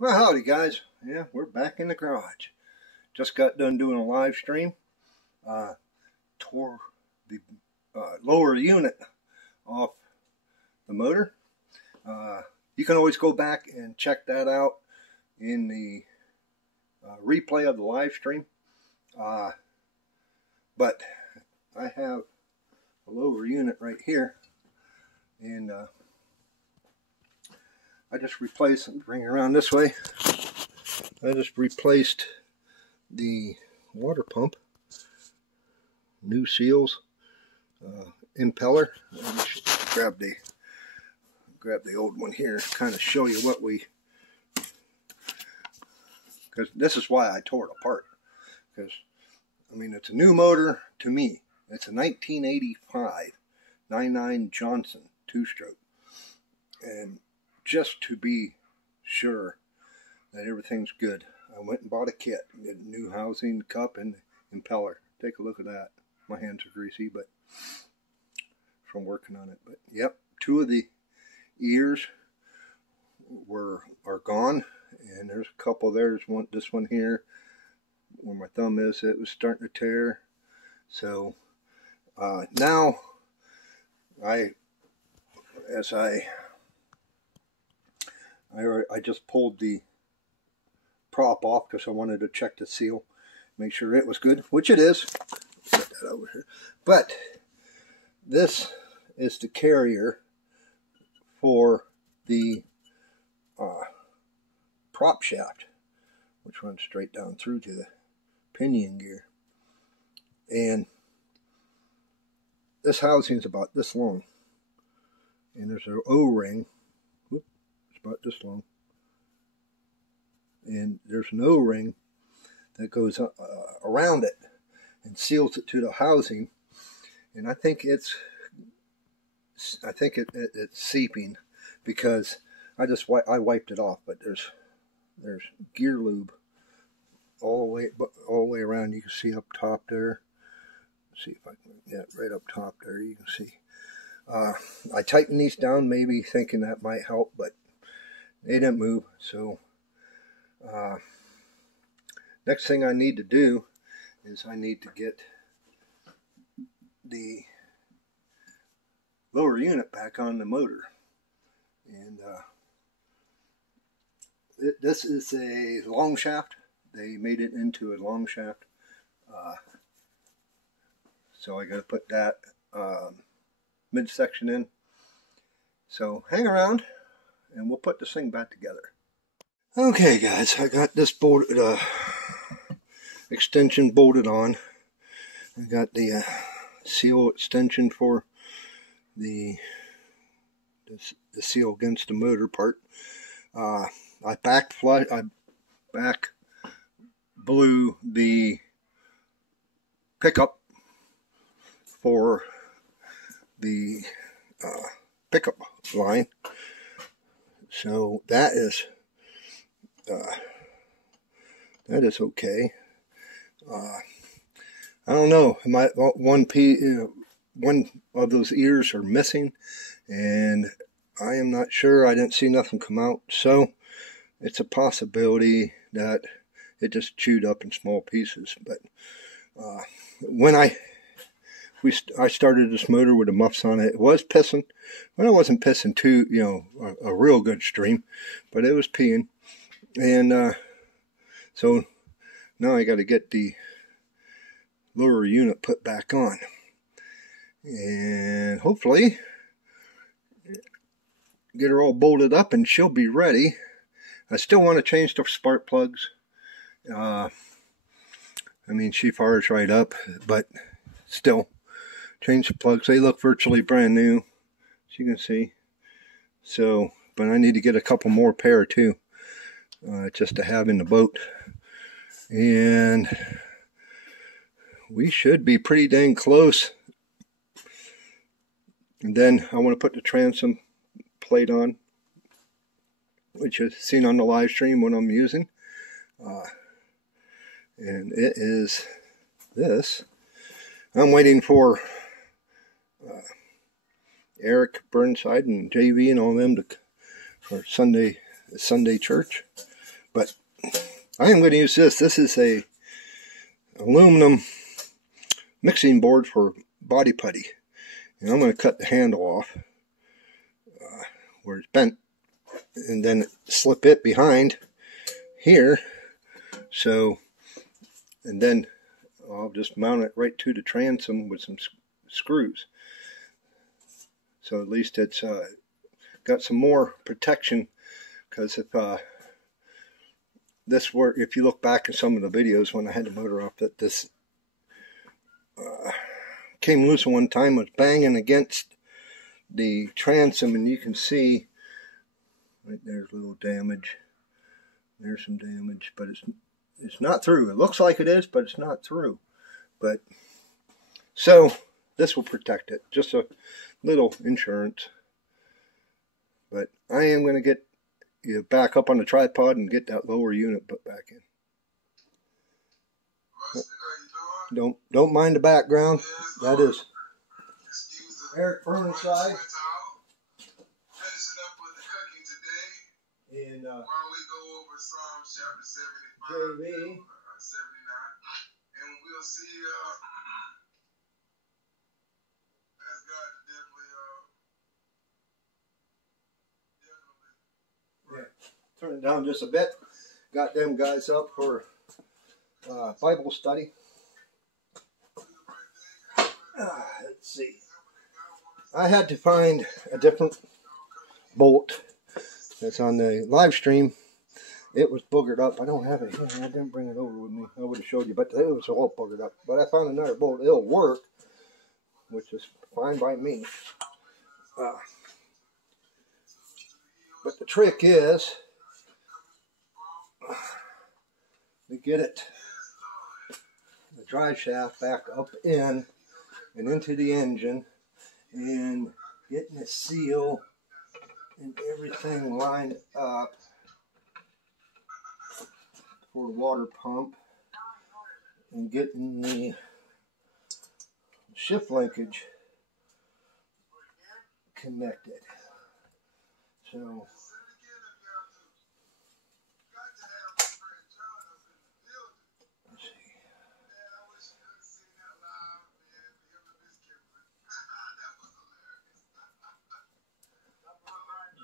Well, howdy guys. Yeah, we're back in the garage. Just got done doing a live stream. Tore the lower unit off the motor. You can always go back and check that out in the replay of the live stream. But I have a lower unit right here, and I just replaced, bring it around this way, I just replaced the water pump, new seals, impeller. Let me grab the old one here, kind of show you what we, because this is why I tore it apart, because I mean it's a new motor to me. It's a 1985 99 Johnson 2-stroke, and just to be sure that everything's good, I went and bought a kit, get a new housing, cup, and impeller. Take a look at that. My hands are greasy, but from working on it. But yep, two of the ears are gone, and there's a couple. There's one, this one here, where my thumb is. It was starting to tear. So now I just pulled the prop off because I wanted to check the seal, make sure it was good, which it is. Set that over here. But this is the carrier for the prop shaft, which runs straight down through to the pinion gear. And this housing is about this long, and there's an O-ring. It's about this long, and there's an O-ring that goes around it and seals it to the housing. And I think it's seeping because I wiped it off, but there's gear lube all the way around. You can see up top there. Let's see if I can, yeah, right up top there you can see. I tightened these down, maybe thinking that might help, but they didn't move. So next thing I need to do is I need to get the lower unit back on the motor. And this is a long shaft. They made it into a long shaft. So I got to put that midsection in. So hang around and we'll put this thing back together. Okay guys, I got this bolted, extension bolted on. I got the seal extension for the seal against the motor part. I back blew the pickup for the pickup line, so that is okay. I don't know, one of those ears are missing, and I am not sure. I didn't see nothing come out, so it's a possibility that it just chewed up in small pieces. But when I started this motor with the muffs on it, it was pissing. Well, it wasn't pissing too, a real good stream, but it was peeing. And so now I got to get the lower unit put back on, and hopefully get her all bolted up and she'll be ready. I still want to change the spark plugs. I mean, she fires right up, but still change the plugs. They look virtually brand new, as you can see. So, but I need to get a couple more pair too, just to have in the boat. And we should be pretty dang close. And then I want to put the transom plate on, which is seen on the live stream when I'm using. And it is this. I'm waiting for Eric Burnside and JV and all them for Sunday church. But I am going to use this. This is a aluminum mixing board for body putty. And I'm going to cut the handle off where it's bent, and then slip it behind here. So, and then I'll just mount it right to the transom with some screws. So at least it's got some more protection, because if if you look back at some of the videos when I had the motor off, that this came loose one time, was banging against the transom, and you can see right there's a little damage. There's some damage, but it's not through. It looks like it is, but it's not through. But so this will protect it. Just a little insurance. But I am going to get you back up on the tripod and get that lower unit put back in. Don't mind the background. That is Eric Burnside. And while we go over Psalms chapter 75, JV. 79, and we'll see ask God to definitely turn it down just a bit. Got them guys up for Bible study. Let's see. I had to find a different bolt. That's on the live stream. It was boogered up. I don't have it here. I didn't bring it over with me. I would have showed you, but it was all boogered up. But I found another bolt. It'll work, which is fine by me. But the trick is to get it, the drive shaft, back up in and into the engine, and getting the seal and everything lined up for the water pump, and getting the shift linkage connected. So let's see.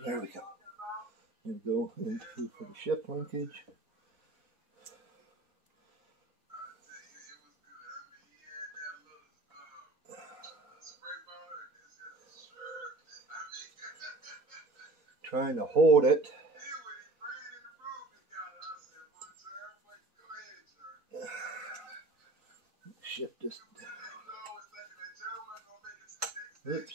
There we go. And go into for the shift linkage. Trying to hold it. Shift this. Oops.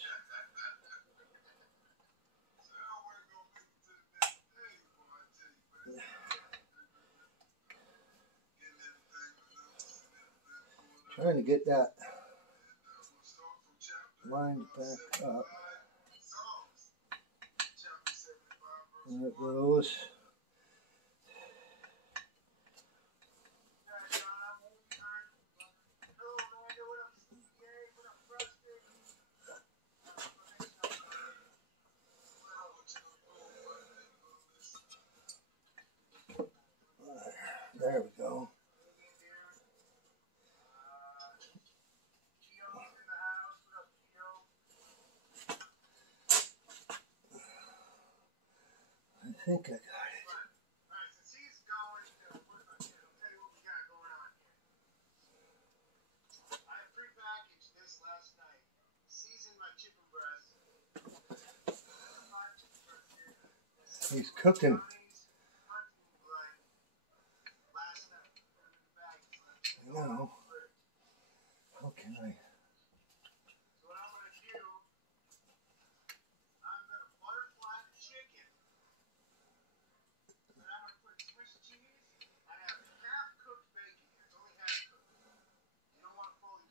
Trying to get that lined back up. There it goes. There we go. I think I got it. He's cooking. Now, how can I?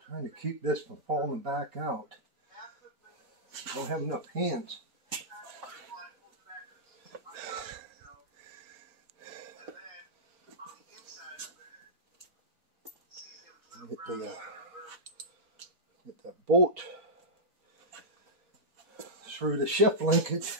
Trying to keep this from falling back out. Don't have enough hands. Get the bolt through the shift linkage.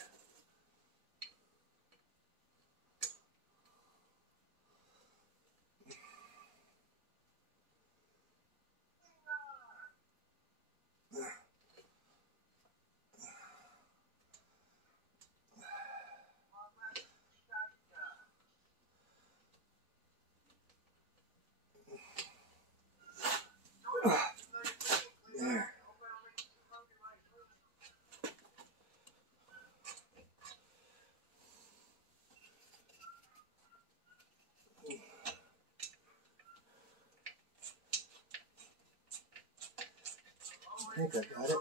think I got it.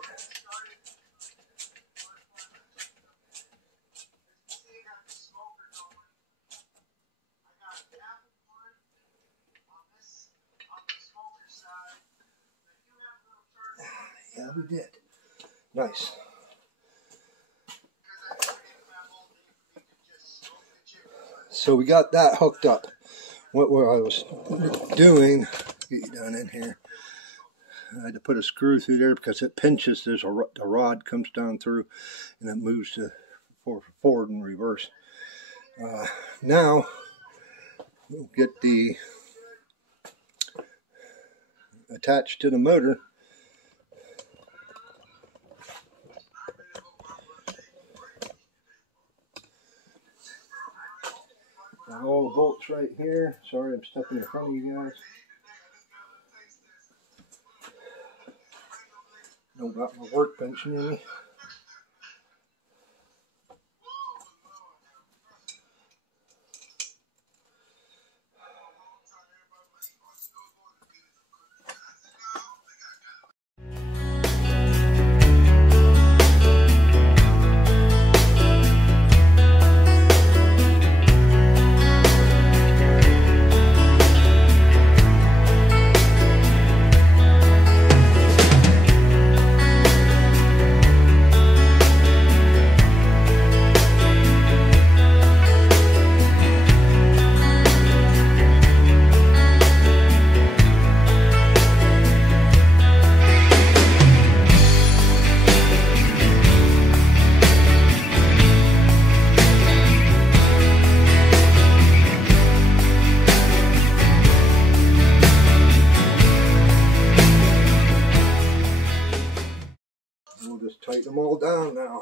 Yeah, we did. Nice. So we got that hooked up. What I was doing, get you down in here, I had to put a screw through there because it pinches. There's the rod comes down through and it moves to forward and reverse. Now we'll get the attached to the motor. Got all the bolts right here. Sorry, I'm stepping in front of you guys. Don't got my workbench near me. Tighten them all down now.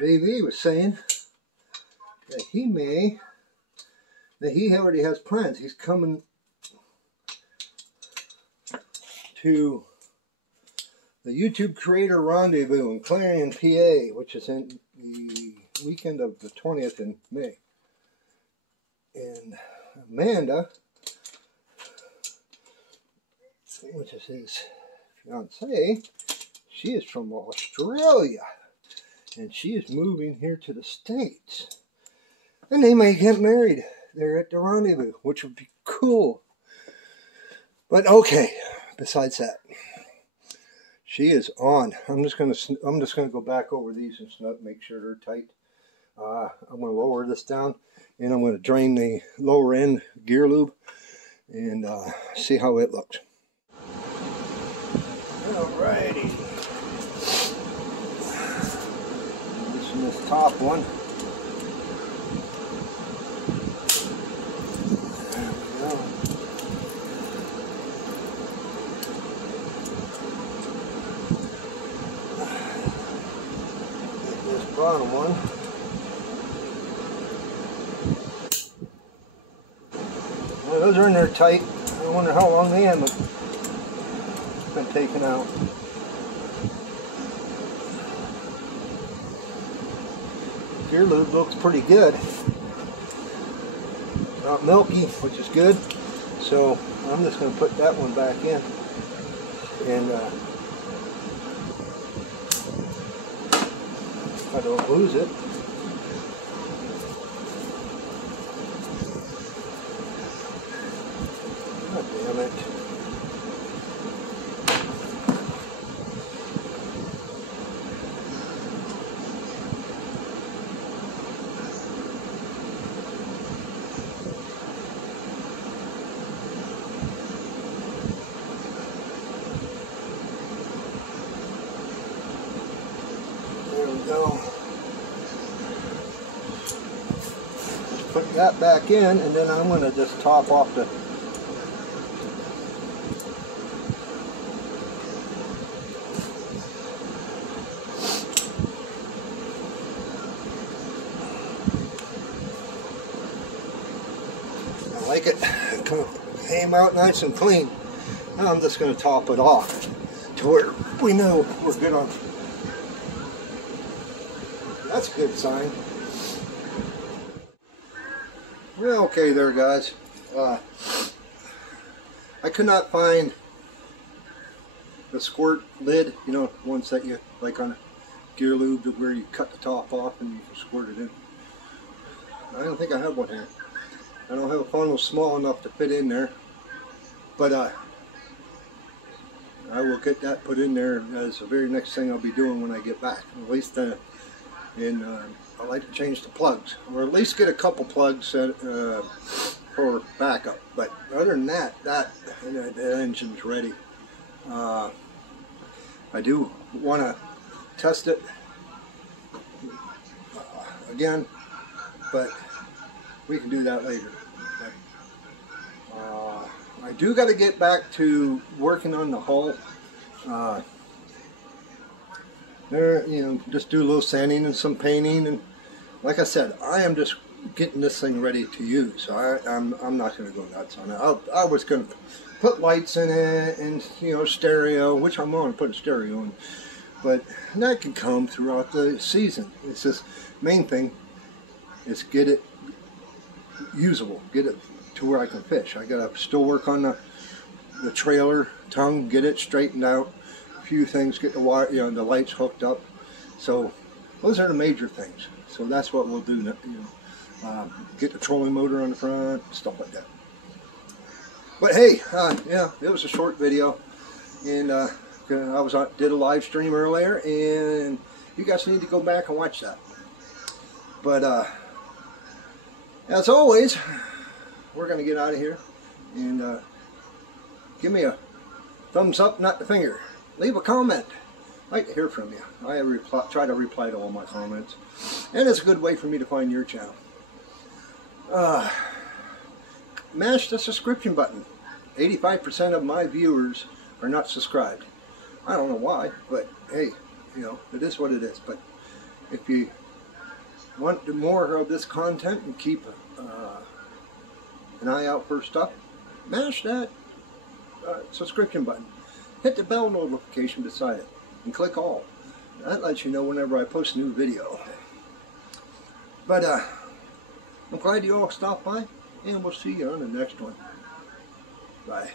JV was saying that he already has plans. He's coming to the YouTube Creator Rendezvous in Clarion, PA, which is in the weekend of the 20th in May. And Amanda, which is his fiancée, she is from Australia. And she is moving here to the States. And they may get married there at the rendezvous, which would be cool. But okay, besides that, she is on. I'm just gonna go back over these and make sure they're tight. I'm gonna lower this down. And I'm going to drain the lower end gear lube and see how it looks. Alrighty. Loosen this top one. There we go. Get this bottom one. Those are in there tight. I wonder how long they have been taken out. Gear lube looks pretty good. Not milky, which is good. So I'm just going to put that one back in. And I don't lose it. Damn it. There we go. Just put that back in, and then I'm going to just top off the like it. Came out nice and clean. Now I'm just going to top it off to where we know we're good on. That's a good sign. Well, okay there, guys. I could not find the squirt lid, you know, ones that you like on a gear lube, where you cut the top off and you squirt it in. I don't think I have one here. I don't have a funnel small enough to fit in there, but I will get that put in there as the very next thing I'll be doing when I get back. At least I like to change the plugs, or at least get a couple plugs for backup. But other than that, the engine's ready. I do want to test it again, but we can do that later. I do got to get back to working on the hull. There, you know, just do a little sanding and some painting, and like I said, I am just getting this thing ready to use. I'm not going to go nuts on it. I was going to put lights in it and, you know, stereo, which I'm going to put a stereo in, but that can come throughout the season. It's just main thing is get it usable, get it to where I can fish. I got to still work on the trailer tongue, get it straightened out. A few things, get the wire, you know, the lights hooked up. So those are the major things. So that's what we'll do. You know, get the trolling motor on the front, stuff like that. But hey, yeah, it was a short video, and I did a live stream earlier, and you guys need to go back and watch that. But as always, we're going to get out of here, and give me a thumbs up, not the finger. Leave a comment. I'd like to hear from you. I try to reply to all my comments, and it's a good way for me to find your channel. Mash the subscription button. 85% of my viewers are not subscribed. I don't know why, but hey, you know, it is what it is. But if you want more of this content and keep an eye out for stuff, mash that subscription button. Hit the bell notification beside it and click all. That lets you know whenever I post a new video. But I'm glad you all stopped by, and we'll see you on the next one. Bye.